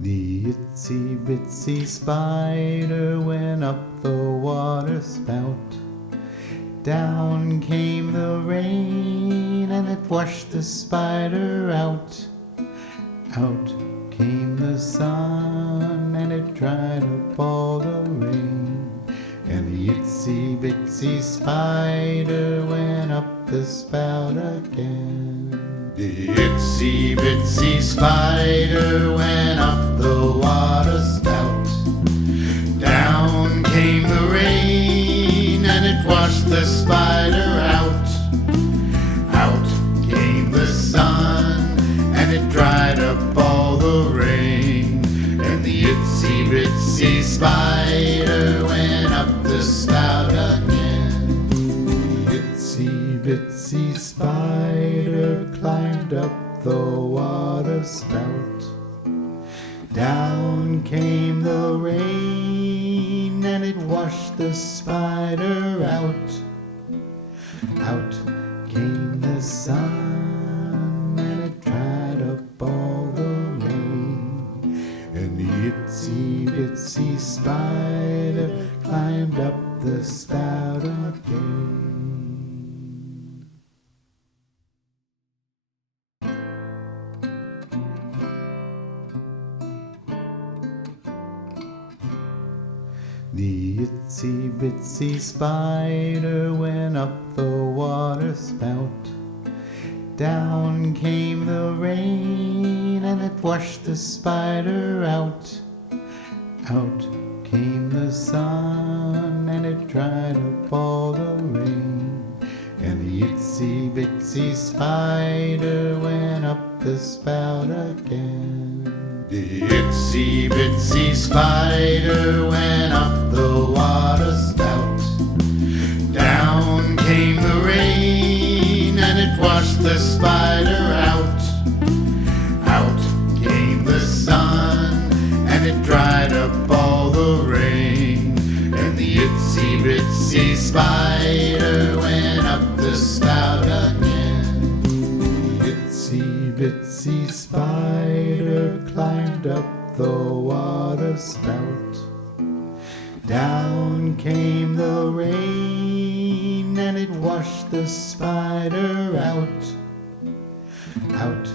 The itsy bitsy spider went up the water spout. Down came the rain and it washed the spider out. Out came the sun and it dried up all the rain. And the itsy bitsy spider went up the spout again. The itsy bitsy spider went up the water spout. Down came the rain and it washed the spider out. Out came the sun and it dried up all the rain. And the itsy bitsy spider went up the spout again. Itsy bitsy spider climbed up the water spout. Down came the rain and it washed the spider out. Out came the sun and it dried up all the rain. And the itsy bitsy spider climbed up the spout again. The itsy bitsy spider went up the water spout. Down came the rain and it washed the spider out. Out came the sun and it dried up all the rain. And the itsy bitsy spider went up the spout again. The itsy bitsy spider went up the water spout. Down came the rain and it washed the spider out. Out came the sun and it dried up all the rain. And the itsy bitsy spider went up the spout again. Itsy bitsy spider climbed up the water spout. Down came the rain and it washed the spider out. Out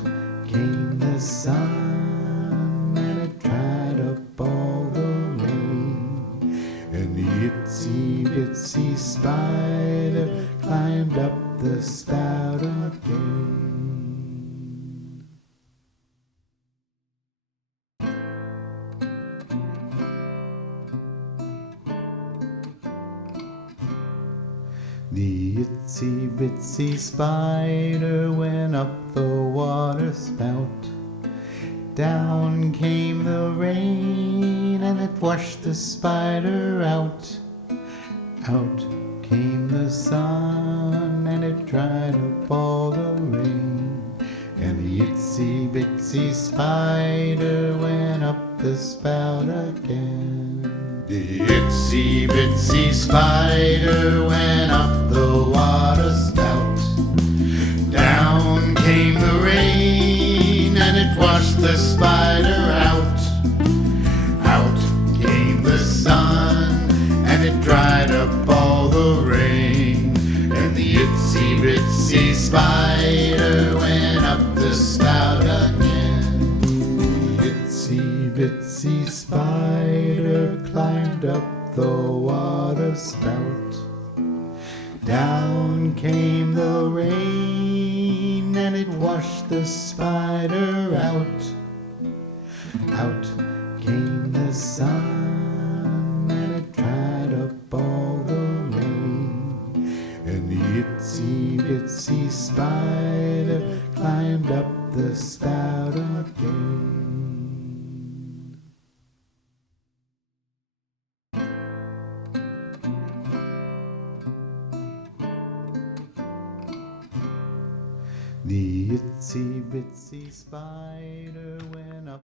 came the sun and it dried up all the rain. And the itsy bitsy spider climbed up the spout again. The itsy bitsy spider went up the water spout. Down came the rain and it washed the spider out. Out came the sun and it dried up all the rain. And the itsy bitsy spider went up the spout again. The itsy bitsy spider went up the water spout. Down came the rain and it washed the spider out. Out came the sun and it dried up all the rain. And the itsy bitsy spider went up the spout again. Itsy bitsy spider climbed up the water spout. Down came the rain and it washed the spider out. Out came the sun and it dried up all the rain. And the itsy bitsy spider climbed up the spout again. The itsy bitsy spider went up